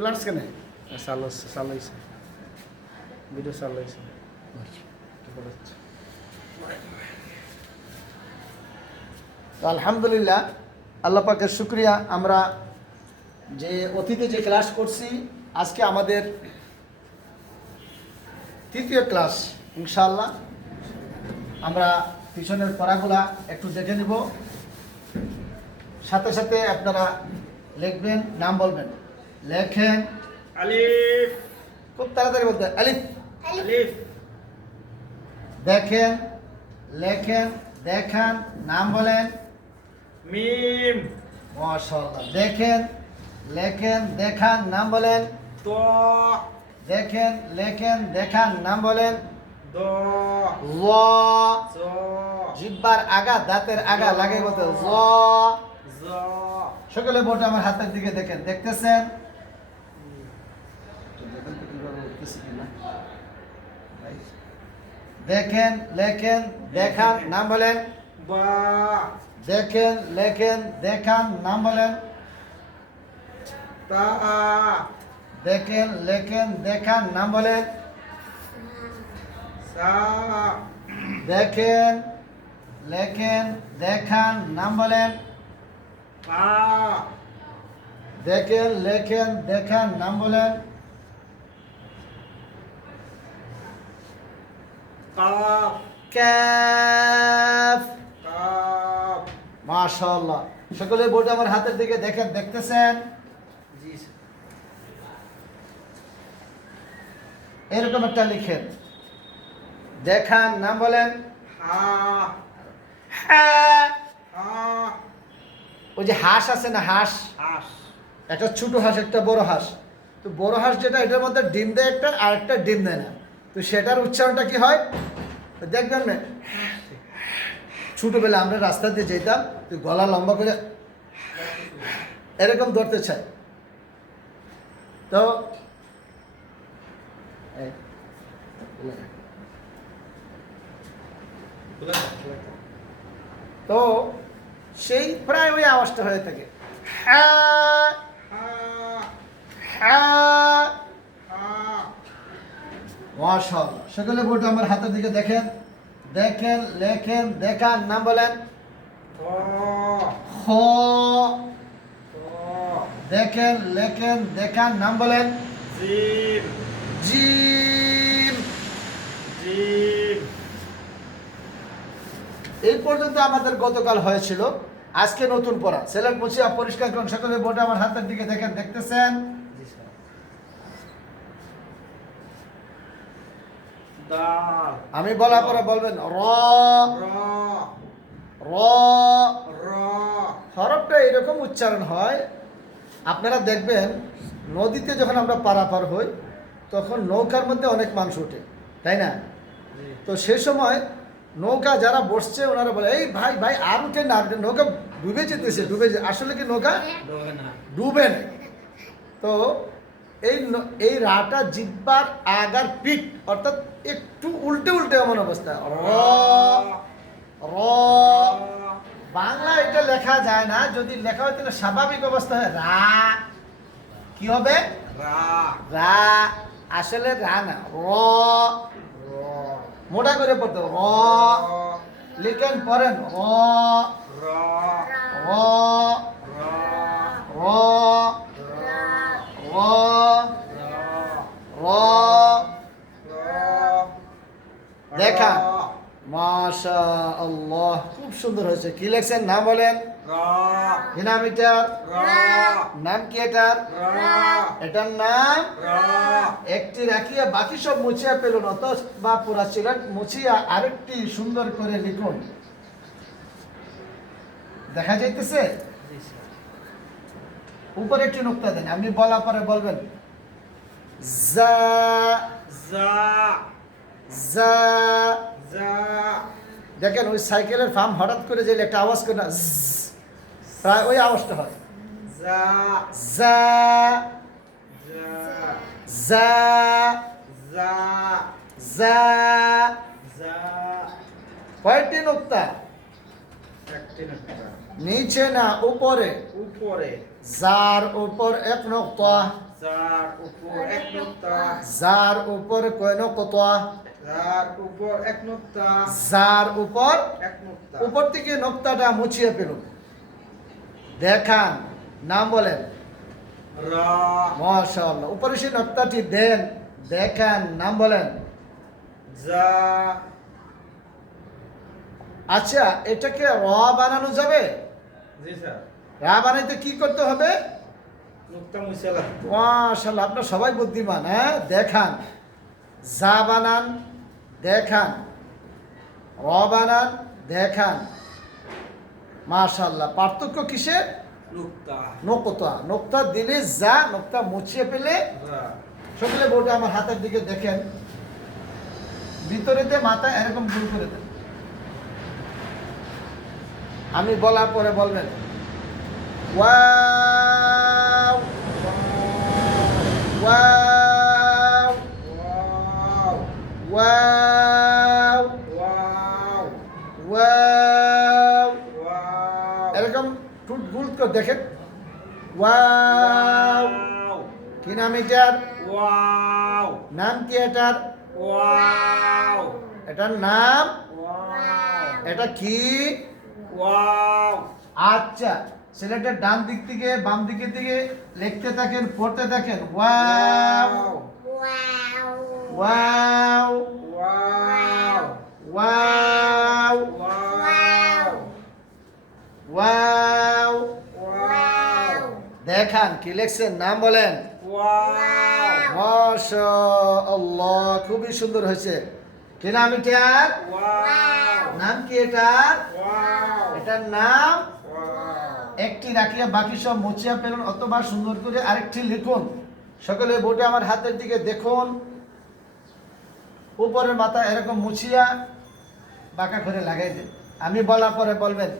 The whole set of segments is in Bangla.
ক্লাস কেন চালু চালাইছে ভিডিও চালাইছে তো আলহামদুলিল্লাহ আল্লাহ পাকের শুক্রিয়া। আমরা যে অতীতে যে ক্লাস করছি আজকে আমাদের তৃতীয় ক্লাস ইনশাআল্লাহ। আমরা পিছনের পড়াগুলা একটু দেখে নিব। সাথে সাথে আপনারা লিখবেন নাম বলবেন। লেখেন আলিফ। খুব তাড়াতাড়ি বলতে আলিফ। আলিফ। দেখেন লেখেন দেখান নাম বলেন। মিম। মাশাআল্লাহ। দেখেন লেখেন দেখান নাম বলেন। ত দেখেন লেখেন দেখান নাম বলেন। দ। ল জিব্বার আগা দাঁতের আগা লাগে বলতে জ। সকলে বোর্ডে আমার হাতের দিকে দেখেন। দেখতেছেন? দেখেন লেখেন দেখান নাম বলেন। বা দেখেন লেখেন দেখান নাম বলেন। তা। দেখেন লেখেন দেখান নাম বলেন। সা দেখেন লেখেন দেখান নাম বলেন। পা দেখেন লেখেন দেখান নাম বলেন। ক্যাফ কাফ। মাশাআল্লাহ। সকলে বোর্ড আমার হাতের দিকে দেখেন দেখতেছেন? জি এরকম একটা লিখেন। দেখান নাম বলেন। ওই যে হাঁস আছে না হাঁস? হাস। একটা ছোট হাঁস একটা বড় হাঁস। তো বড় হাঁস যেটা এটার মধ্যে ডিম দেয় একটা আর একটা ডিম দেয় না। তো সেটার উচ্চারণটা কি হয়? দেখবেন না ছোটবেলা আমরা রাস্তা দিয়ে যেতাম গলা লম্বা করে এরকম ধরতে চাই তো তো সেই প্রায় ওই আওয়াজটা হয়ে থাকে। হ্যাঁ হা হ্যাঁ মাশাআল্লাহ। সকলে বোর্ড আমার হাতের দিকে দেখেন। দেখেন লেখেন দেখান নাম বলেন। ত দেখেন লেখেন দেখান নাম বলেন। জিম। জিম। জিম। এই পর্যন্ত আমাদের গতকাল হয়েছিল। আজকে নতুন পড়া। সেলেট মুছিয়া পরিষ্কার করুন। সকলে বোর্ড আমার হাতের দিকে দেখেন দেখতেছেন দাল আমি বলা পরে বলবেন র। র। হরফটা এরকম উচ্চারণ হয় আপনারা দেখবেন নদীতে যখন আমরা পারাপার হই তখন নৌকার মধ্যে অনেক মানুষ ওঠে তাই না? তো সে সময় নৌকা যারা বসছে ওনারা বলে এই ভাই ভাই আর উঠে না নৌকা ডুবে যেতেছে ডুবে আসলে কি নৌকা? ডোবে না। ডুবে না। তো এই এই রাটা জিব্বার আগার পিঠ অর্থাৎ একটু উল্টে উল্টে এমন অবস্থা। র র। বাংলা এটা লেখা যায় না যদি লেখা হয় তাহলে স্বাভাবিক অবস্থা হয় রা। কি হবে? রা। রা। আসলে রা না র। মোটা করে পড়তে। র। লিখেন পড়েন র। র। র। র। র। দেখা। মাশা আল্লাহ খুব সুন্দর হয়েছে। কি লেখছেন? নাম বলেন। ডিনামিটার নাম কি এটার? এটার নাম? একটি রাখিয়া বাকি সব মুছিয়া পেল বা পুরা মুছিয়া আরেকটি সুন্দর করে লিখুন। দেখা যাইতেছে? উপরে একটি নোক্তা দেন আমি বলা পরে বলবেন। দেখেন ওই সাইকেলের ফার্ম হঠাৎ করে যে একটা আওয়াজ করে না প্রায় ওই আওয়াজটা হয়। কয়টি নোক্তা। নিচে না উপরে? উপরে। যার উপর এক নোক্তা। যার উপর এক নুক্তা। যার উপর কয় নকতা? যার উপর উপর এক নুক্তা। উপর থেকে নোক্তাটা মুছিয়ে ফেলুন। দেখান নাম বলেন। রা। মাশাআল্লাহ উপরে সেই নোক্তাটি দেন দেখান নাম বলেন। যা। আচ্ছা এটাকে র বানানো যাবে? রা বানাইতে কি করতে হবে? মাশাআল্লাহ আপনার সবাই বুদ্ধিমান হ্যাঁ? দেখান। যা বানান দেখান। র বানান দেখান। মাশাআল্লাহ পার্থক্য কিসের নুক্তা। নোকতা। দিলে যা নোক্তা মুছিয়ে পেলে সকলে বোর্ডে আমার হাতের দিকে দেখেন। ভিতরেতে মাথা এরকম ভুল করে দেন। আমি বলার পরে বলবেন wow wow wow wow wow wow wow এরকম টুট গুল করে দেখেন। ওয়াও। কি নাম এটার? ওয়াও। নাম কি এটার? ওয়াও। এটার নাম? ওয়াও। এটা কি? ওয়াও। আচ্ছা ছেলেটার ডান দিক থেকে বাম দিকে থেকে লিখতে থাকেন পড়তে থাকেন। Wow. Wow wow wow wow wow wow দেখান কি লিখছেন? নাম বলেন। খুবই সুন্দর হয়েছে। কি নাম এটার? নাম কি এটার? এটার নাম? একটি রাখিয়া বাকি সব মুছিয়া পেলুন অথবা সুন্দর করে আরেকটি লিখুন। সকলে বোর্ডে আমার হাতের দিকে দেখুন। উপরের মাথা এরকম মুছিয়া বাঁকা করে লাগাই দেন। আমি বলার পরে বলবেন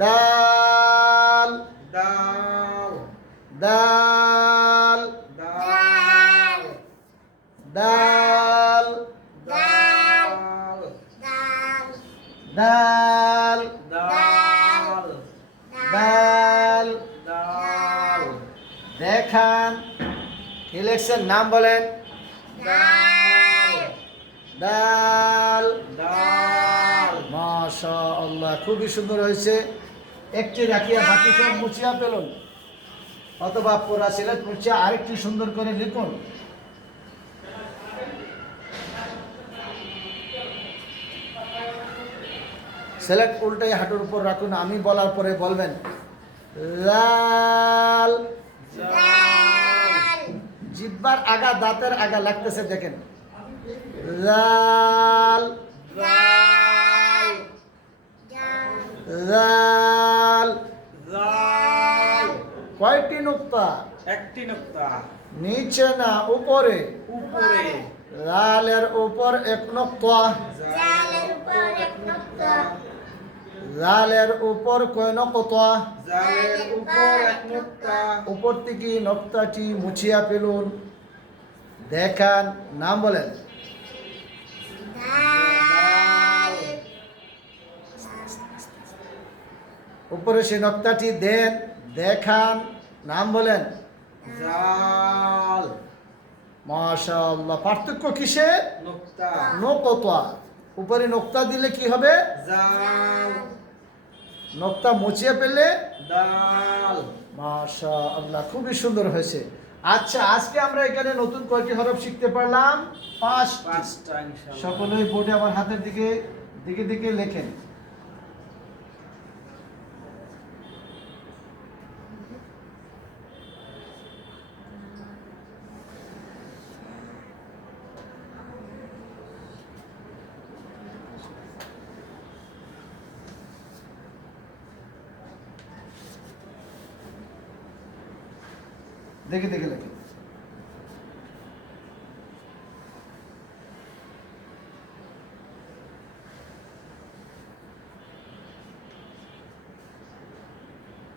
দাল দাল দাল দাল দাল দাল দাল দাল দাল দাল দেখান ইলেকশন নাম বলেন দাল দাল মাশা আল্লাহ খুবই সুন্দর হয়েছে একটি রাখিয়া বাকি সব মুছিয়া পেলুন অথবা পুরা সিলেট মুছিয়া আরেকটি সুন্দর করে লিখুন। সিলেট উল্টে হাঁটুর উপর রাখুন আমি বলার পরে বলবেন লাল। জিব্বার আগা দাঁতের আগা লাগতেছে দেখেন। লাল। লাল দাল কয়টি নুক্তা। একটি নুক্তা। নিচে না উপরে? উপরে। লালের উপর এক নুক্তা। লালের উপর কয় নুক্তা? জালের উপর এক নুক্তা। উপর থেকে নক্তাটি মুছিয়া পেলুন দেখান নাম বলেন। উপরে সে নক্তাটি দেন দেখান। নাম বলেন। জাল। মাশাআল্লাহ পার্থক্য কিসে? নুক্তা। নকতা। উপরে নোক্তা দিলে কি হবে? জাল। নোক্তা মুছিয়ে পেলে দাল। মাশা আল্লাহ খুবই সুন্দর হয়েছে। আচ্ছা আজকে আমরা এখানে নতুন কয়টি হরফ শিখতে পারলাম? ইনশাআল্লাহ। সকলেই বোর্ডে আমার হাতের দিকে দিকে দিকে লেখেন। দেখে দেখে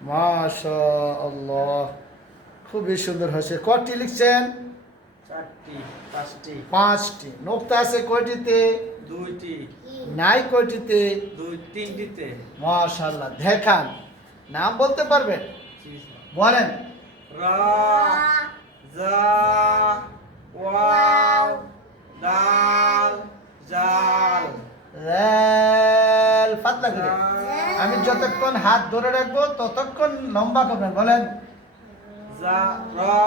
মাশা আল্লাহ খুবই সুন্দর হয়েছে। কটি লিখছেন? চারটি পাঁচটি। পাঁচটি। নোক্তা আছে কয়টিতে? দুইটি। নাই কয়টিতে? দুই তিনটিতে। মাশাল্লাহ দেখান। নাম বলতে পারবেন? ra za wow dal zal zal ফাতলা করে আমি যতক্ষণ হাত ধরে রাখব ততক্ষণ লম্বা করবেন বলেন। Za ra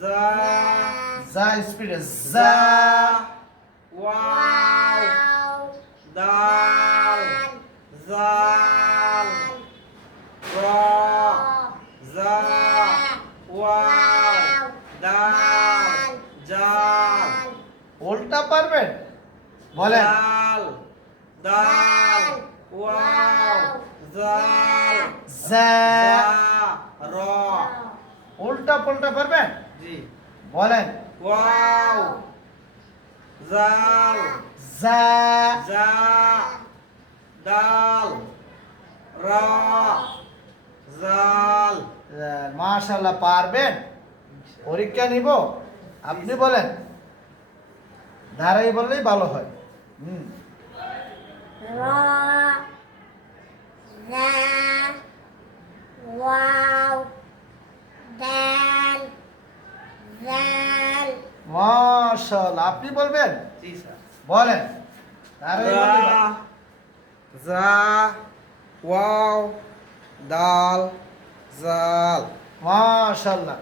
za za স্পিডে za wow dal zal ra জা ওয়াও দাল জাল উল্টা পারবেন বলেন দাল দাল ওয়াও জাল যা জা র উল্টা পাল্টা পারবেন জি বলেন ওয়াও জাল যা জা দাল রা জাল মাশাল্লাহ পারবেন? পরীক্ষা নিব? আপনি বলেন। দাঁড়াই বললেই ভালো হয়। হুম। মাশাল্লাহ আপনি বলবেন? বলেন। ভালো। ওয়াও দাল জাল। মাশাল্লাহ।